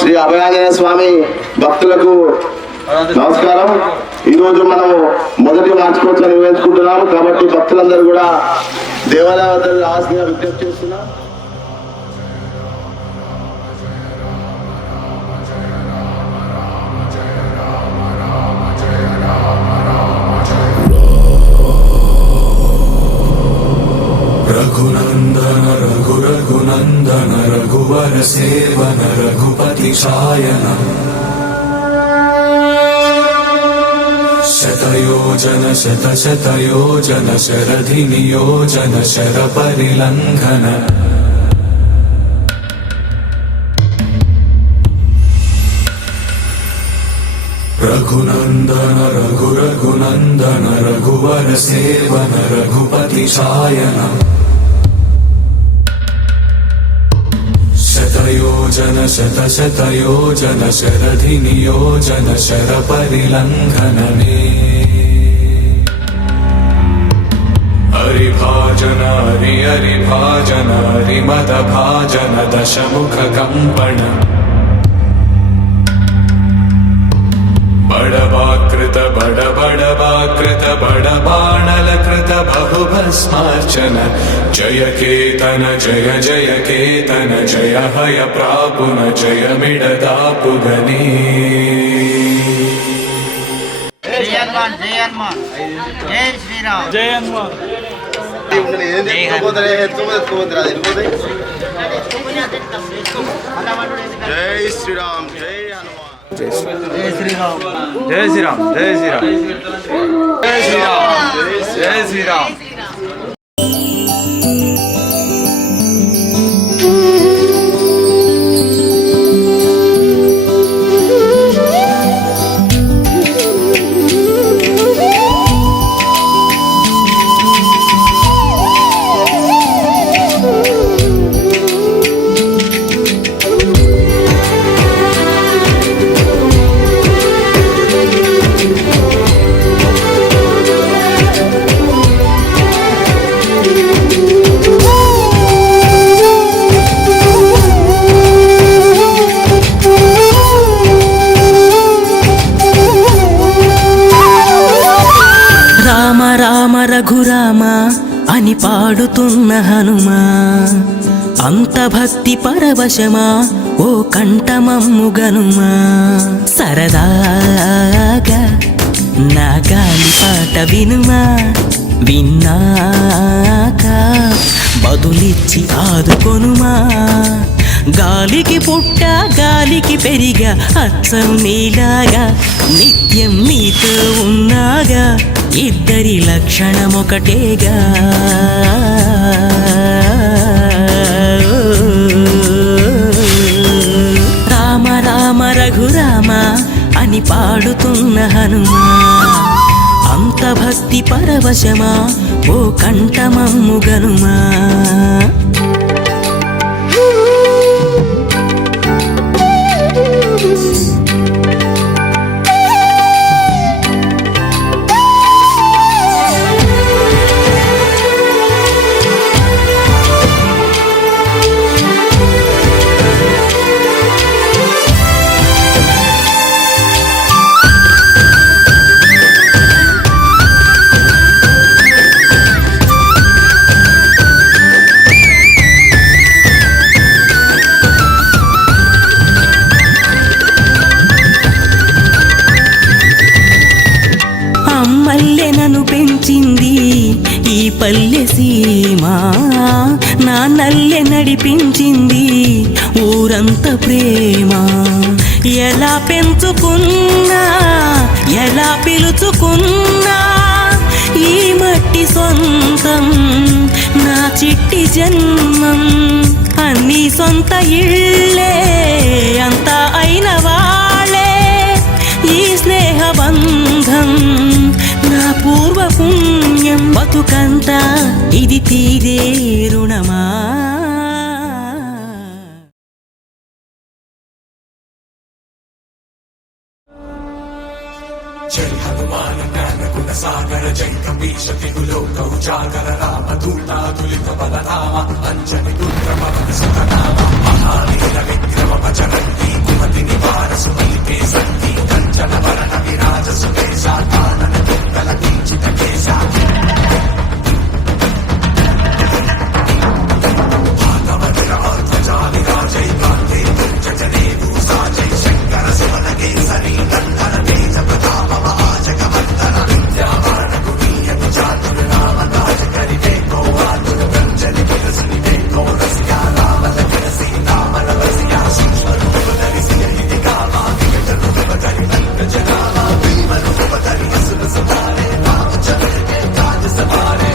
శ్రీ అభయాంజనేయ స్వామి భక్తులకు నమస్కారం. ఈ రోజు మనము మొదటి వార్షికోత్సవం నిర్వహించుకుంటున్నాము కాబట్టి భక్తులందరూ కూడా దేవాలయ వద్ద రావాల్సిందిగా విజ్ఞప్తి చేస్తున్నాం. रघुनंदन रघुरघुनंदन रघुवर सेवन रघुपति शायन शतयोजन शतशतयोजन शरधि नियोजन शर परिलंघन रघुनंदन रघुरघुनंदन रघुवर सेवन रघुपति शायन शतयोजन शतशतयोजन शरधि नियोजन शर परिलंघनने हरिभाजन हरि हरिभाजन हरिमद भाजन दशमुख कंपन बड़वाकृत बड़बड़वाकृत बड़बाणलकृत बहुभस्मार्चन जय केतन जय जय केतन जय हय प्रापुन जय मिडदापुगने जय हनुमान जय हनुमान जय श्री राम जय हनुमान जय श्री राम जय हनुमान जय श्री राम जय श्री राम जय श्री राम जय श्री राम जय श्री राम రఘురామ అని పాడుతున్న హనుమా అంత భక్తి పరవశమా ఓ కంఠమమ్ము గనుమా సరదాగా నా గాలి పాట వినుమా విన్నాక బదులిచ్చి ఆదుకొనుమా గాలికి పుట్ట గాలికి పెరిగా అచ్చం నీలాగా నిత్యం నీతో ఉన్నాగా ఇద్దరి లక్షణమొకటేగా రామ రామ రఘురామ అని పాడుతున్న హనుమా అంత భక్తి పరవశమా ఓ కంఠమమ్ము గనుమా పల్లె సీమ నా నల్లె నడిపించింది ఊరంత ప్రేమ ఎలా పెంచుకున్నా ఎలా పిలుచుకున్నా ఈ మట్టి సొంతం నా చిట్టి జన్మం అన్ని సొంత ఇళ్ళే అంతా అయిన వాళ్ళే ఈ స్నేహ బంధం నా పూర్వ పుణ్యం బతుకంతా ఇది తీరే రుణమా जय हनुमान ज्ञान गुण सागर जय कपीश तिहुलोक उजागर राम दूता तुलित बलधामा अंजनी पुत्र पवन सुत नामा महावीर विक्रम बजरंगी సుమలికే సంధి కంచన వరణ విరాజ సుకేశ కానన దుర్గల కించిత కేశ భాగవతిర అర్ధజాలి రాజై కాంతే దుర్జనే భూసాజై శంకర సుమన కేసరి నందన తేజ ప్రతాప మహాజగవందన విద్యావరణ గుణీయ విచాతుర నామ కాజ కరివే గోవాతుర గంజలి విరసుని వే గోరసియా రామల విరసి నామల వసియా సూక్ష్మరూప ధరిసి ఇది కామా వికటను వివధరి పంకజ నామా భీమను వివధరి అసుర సవారే రామచంద్రకే కాజ సవారే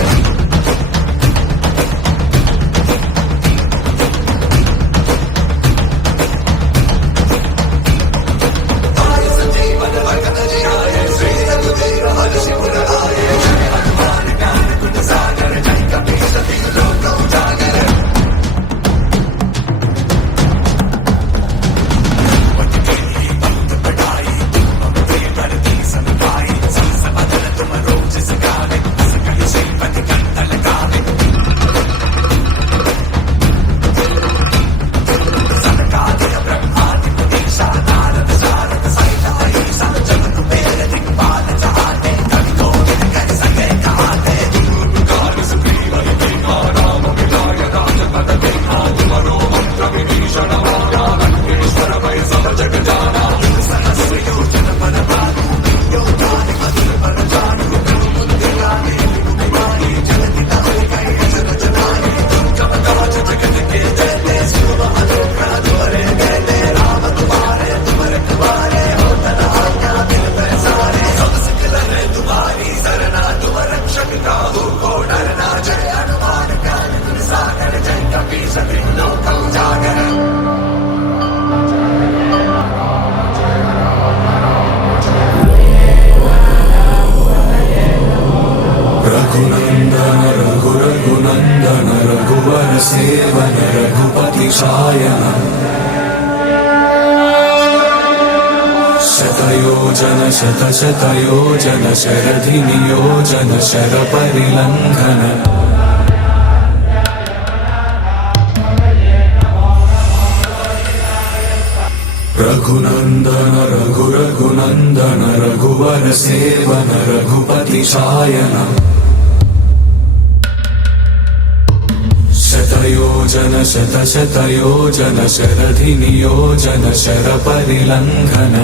रघुनंदन रघु रघुनंदन रघुवर सेवन रघुपति शायन शतयोजन शत शतयोजन शरधि नियोजन शर परिलंघन रघुनंदन रघु रघुनंदन रघुवर सेवन रघुपति शायन शतयोजन शत शतयोजन शरधि नियोजन शर परिलंघन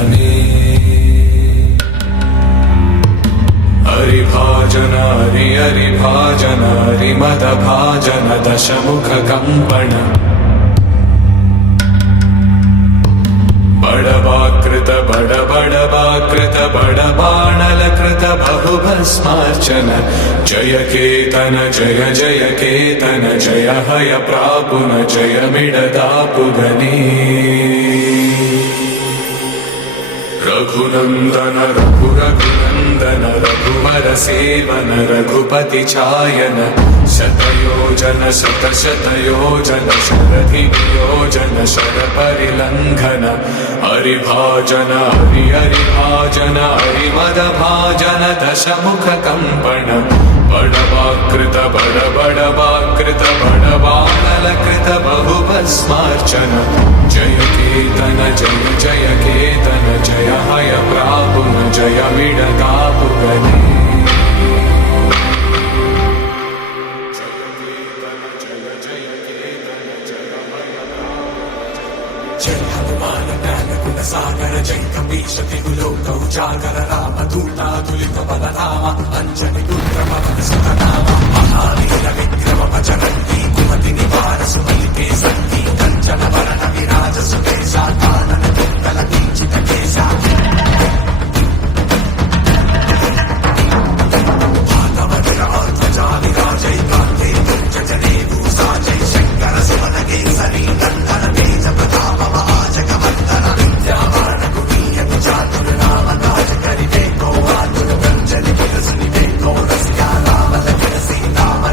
हरिभाजन हरि हरिभाजन हरिमद भाजन दशमुख कंपन बड़वाकृत बड़वाकृत बड़बाणलकृत बहुभस्मार्चन जय केतन जय जय केतन जय हय प्रापुन जय मिडदापुगने रघुनंदन रघु रघुनंदन रघुवर सेवन रघुपति चायन शतयोजन शत शतयोजन शरधि नियोजन शर परिलंघन हरिभाजन हरि हरिभाजन हरिमद भाजन दशमुख कंपन बड़वाकृत बड़वाकृत बड़बाणलकृत बहुभस्मार्चन जय केतन जय जय केतन जय हय प्रापुन जय मिडदापुगने जय हनुमान ज्ञान गुण सागर जय कपीश तिहु लोक उजागर राम दूता तुलित बलधाम अंजनी पुत्र पवन सुत नाम महावीर विक्रम बजरंगी कुमति निवार सुमलिके संगी कंचन वरण विराज सुकेशा कानन दुर्गल किंचित केशा भागवतिर अर्थजाली राजै कांते दुर्जने भूसाजै शंकर सुमन केसरी नंदन तेज प्रताप महाजगवंदन विद्यावरण गुणीय विचातुर नाम काज करिवे गौवातुर गंजलि विरसुनि वे गौरसिया रामल विरसी नाम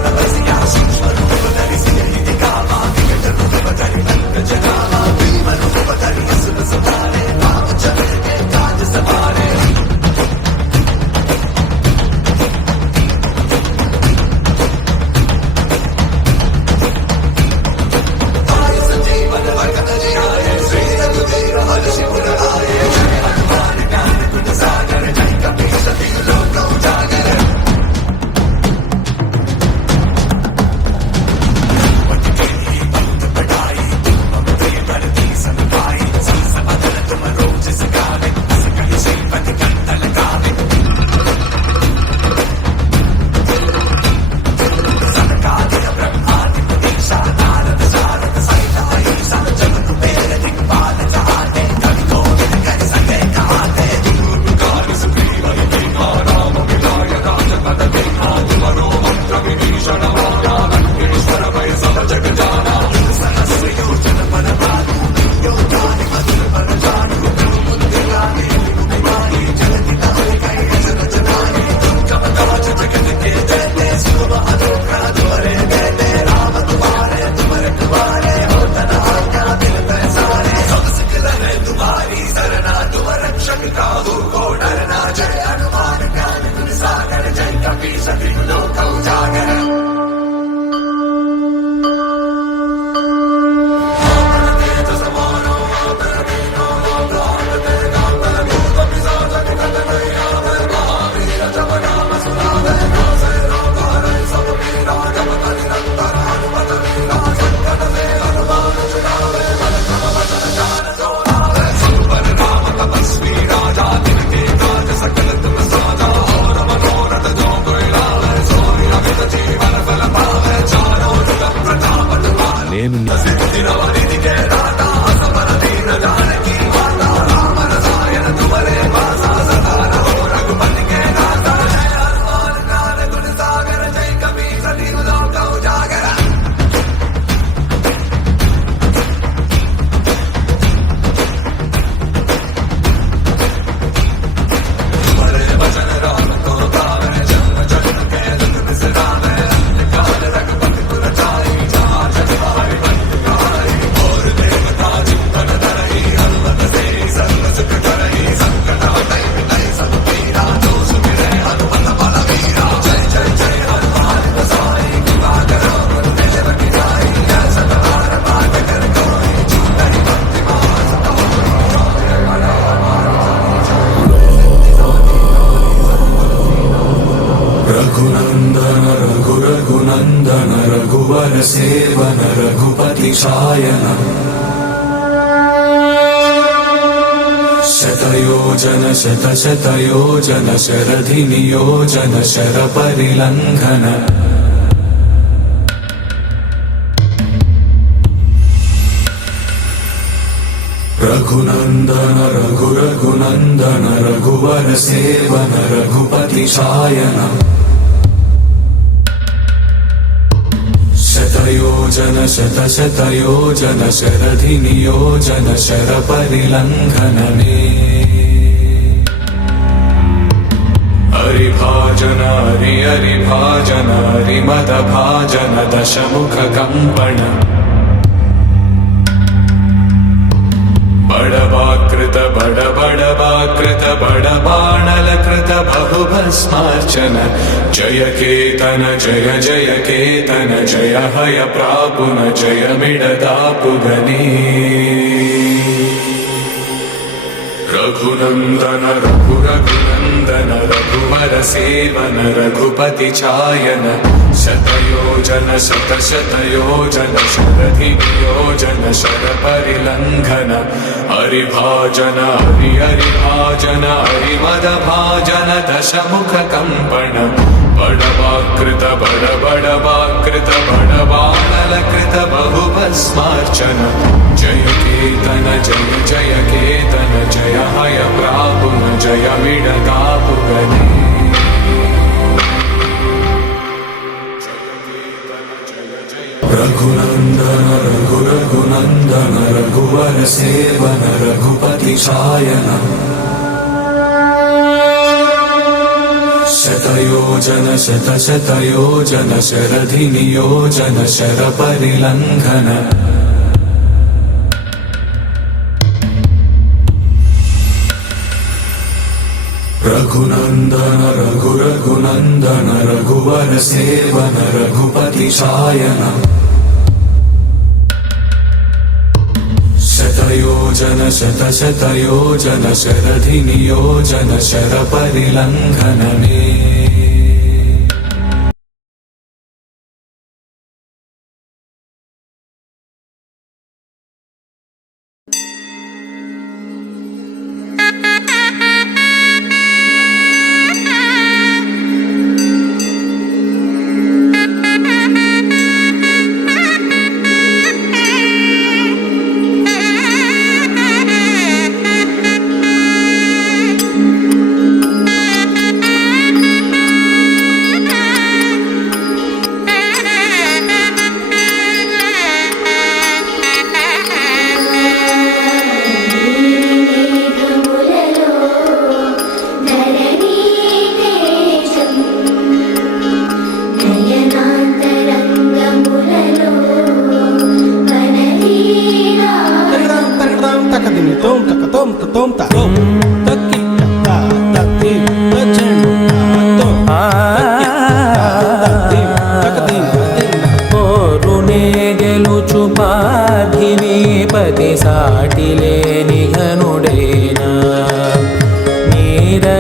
నేను रघुनंदन रघुरघुनंदन रघुवर सेवन रघुपति शायन शतयोजन शतशतयोजन शरधि नियोजन शर परिलंघन रघुनंदन रघुरघुनंदन रघुवर सेवन रघुपति शायन शतयोजन शतशतयोजन शरधि नियोजन शर परिलंघनने हरिभाजन हरि हरिभाजन हरिमदभाजन दशमुख कंपन बड़वाकृत बड़बड़वाकृत बड़बाणलकृत बहुभस्मार्चन जय केतन जय जय केतन जय हय प्रापुन जय मिडदापुगने रघुनंदन रघुरघुनंदन रघुवर सेवन रघुपति चायन शतयोजन शतशतयोजन शरधि नियोजन शर परिलंघन हरिभाजन हरि हरिभाजन हरिमदभाजन दशमुख कंपन बड़वाकृत बड़बड़वाकृत बड़बाणलकृत बहुभस्मार्चन जय केतन जय जय केतन जय हय प्रापुन जय मिडदापुगने रघुनंदन रघुरघुनंदन रघुवर सेवन रघुपति शायन शतयोजन शतशतयोजन शरधि नियोजन शर परिलंघन रघुनंदन रघुरघुनंदन रघुवर सेवन रघुपति शायन शतयोजन शतशतयोजन शरधि नियोजन शर परिलंघनने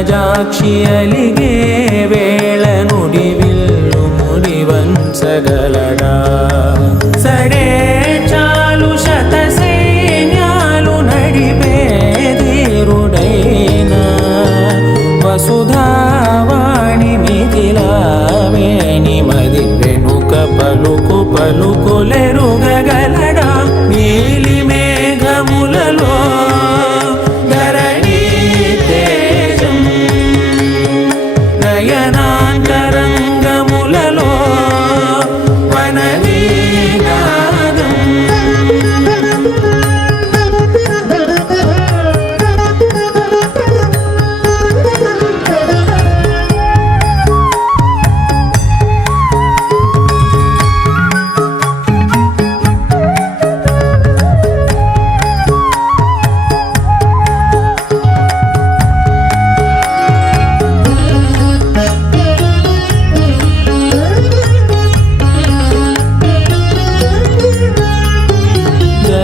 ನೀರಜಾಕ್ಷಿಯಲಿಗೆ ವೇಳ ನುಡಿವಿಲ್ಲು ಮುಡಿವಂಚಗಲಡ ಸಡೆ ಚಾಲು ಶತ ಸೈನ್ಯಾಲು ನಡಿಬೇದಿರುಡೈನ ವಸುಧಾವಾಣಿ ಮಿಥಿಲಾವೇಣಿ ಮದಿ ವೆನುಕ ಪಲುಕು ಪಲುಕುಲೆರುಗಗಲ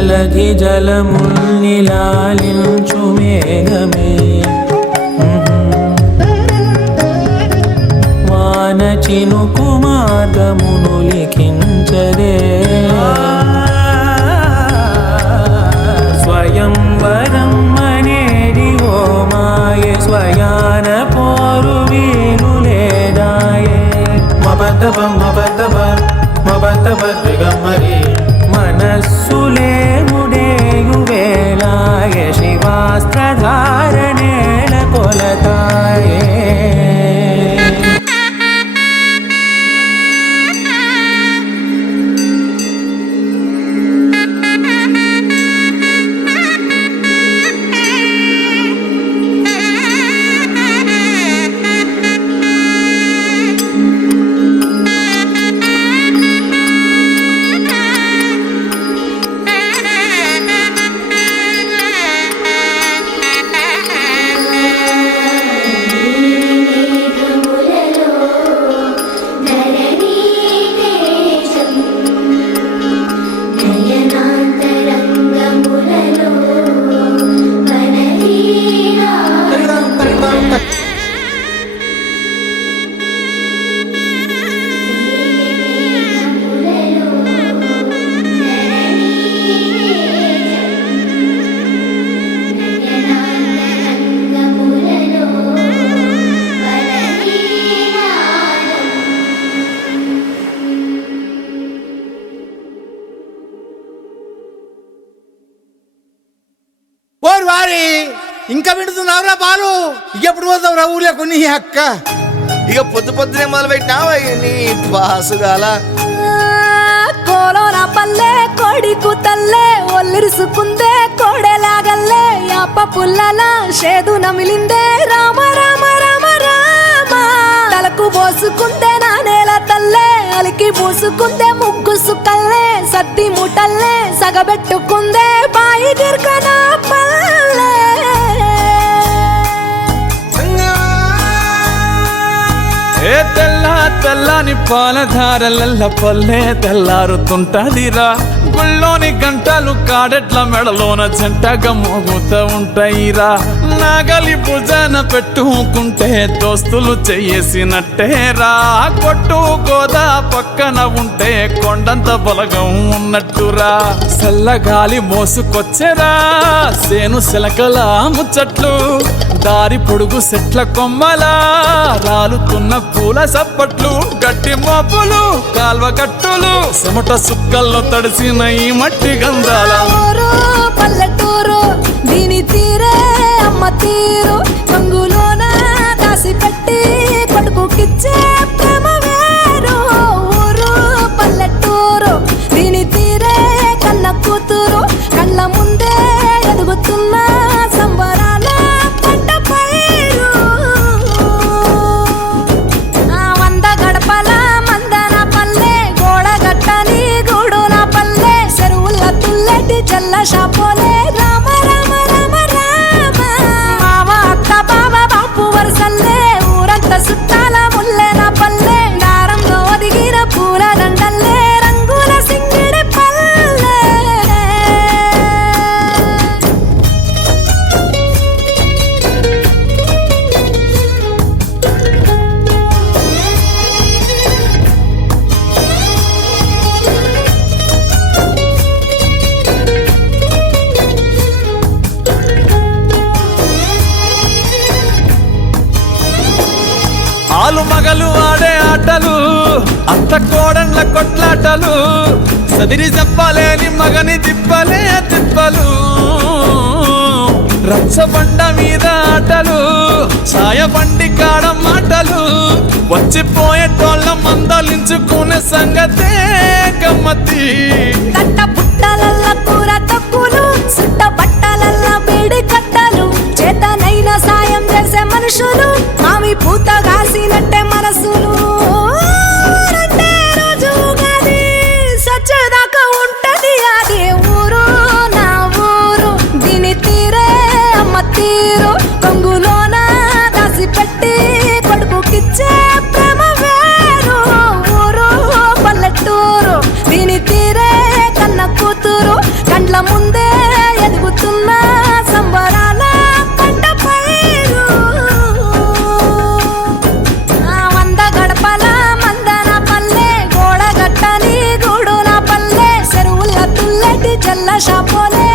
జలధి జలముల్నిలాలించు మేఘమే వాన చినుకు మార్గమును లిఖించదే స్వయంవరం అనేడి ఓ మాయే స్వయాన పోరు వీలు లేదాయే మబద్దబ దిగమ్మరి మనస్సులే ముడేయు వేళాయ శివాస్త్రధారణేల కొలతాయే ఓరు వారి ఇంకా వింటున్నావురా బాలు ఎప్పుడు పోతావురా ఊళ్ళో కొన్ని అక్క ఇక పొద్దునే మొదలు పెట్టినావా నీ బాసుగాల కోలోన పల్లె కోడి కూతల్లే ఒల్లిరుసుకుందే కోడెలాగల్లే యాప పుల్లల షేదు నమిలిందే రామ రామ రామ రామ తలకు పోసుకుందే నా నేల తల్లే అలికి పూసుకుందే ముగ్గు సుక్కల్లే సత్తి ముటల్లే సగబెట్టుకుందే బాయి గిర్కన పల్లె ఏ తెల్లని పాలధారలల్ల పల్లె తెల్లారుతుంటదిరా గుళ్ళోని గంటలు కాడెట్ల మెడలోన జంటగా మోగుతూ ఉంటాయిరా నాగలి భుజాన పెట్టుకుంటే దోస్తులు చెయ్యేసినట్టేరా కొట్టు గోదా పక్కన ఉంటే కొండంత బలగం ఉన్నట్టురా చల్లగాలి మోసుకొచ్చెరా సేను శిలకల ముచ్చట్లు దారి పొడుగు చెట్ల కొమ్మలా రాలుతున్న పూల సప్పట్లు గట్టి మోపులు కాల్వ కట్టులు చెమట సుక్కల్లో తడిసిన ఈ మట్టి గంధాల ఊరు పల్లెటూరు దీని తీరే అమ్మ తీరు కంగులోన దాసి పెట్టి కొడుకుకిచ్చే ప్రేమ వేరు ఊరు పల్లెటూరు దీని తీరే కన్న కూతురు కళ్ళ ముందే ఎదుగుతున్న సంబరాల పంట పైరు వంద గడపల మందన పల్లె గోడ గట్టని గూడు నా పల్లె చెరువుల తుల్లెటి జల్ల షాపోలే రామ రామ రామ రామ మామ అత్త బావ బాపు వరసల్లే ఊరంత సుట్టాల ముల్లె నా పల్లె దారంలో ఒదిగిన పూల దండల్లే రంగుల సింగిడి పల్లె ఆలు మగలు ఆడే ఆటలు అత్త కోడన్ల కొట్లాటలు సదిరి చెప్పలేని మగని తిప్పలే తిప్పలు రచ్చబండ మీద ఆటలు ఛాయ బండి కాడ మాటలు వచ్చిపోయేటోళ్ళ మందలించుకునే సంగతే గమ్మతి కట్ట పుట్టలల్ల కూర తక్కువలు సుట్ట బట్టలల్ల బేడి కట్టలు చేతనైన సాయం చేసే మనుషులు మామి పూత కాసినట్టే మనసులు రెండే రోజు ఉగాది సచ్చేదాకా ఉంటది అది ఊరు నా ఊరు దీని తీరే అమ్మ తీరు కొంగులోన దాసి పెట్టి కొడుకుకిచ్చే ప్రేమ వేరు ఊరు పల్లెటూరు దీని తీరే జల్ల షాపోలే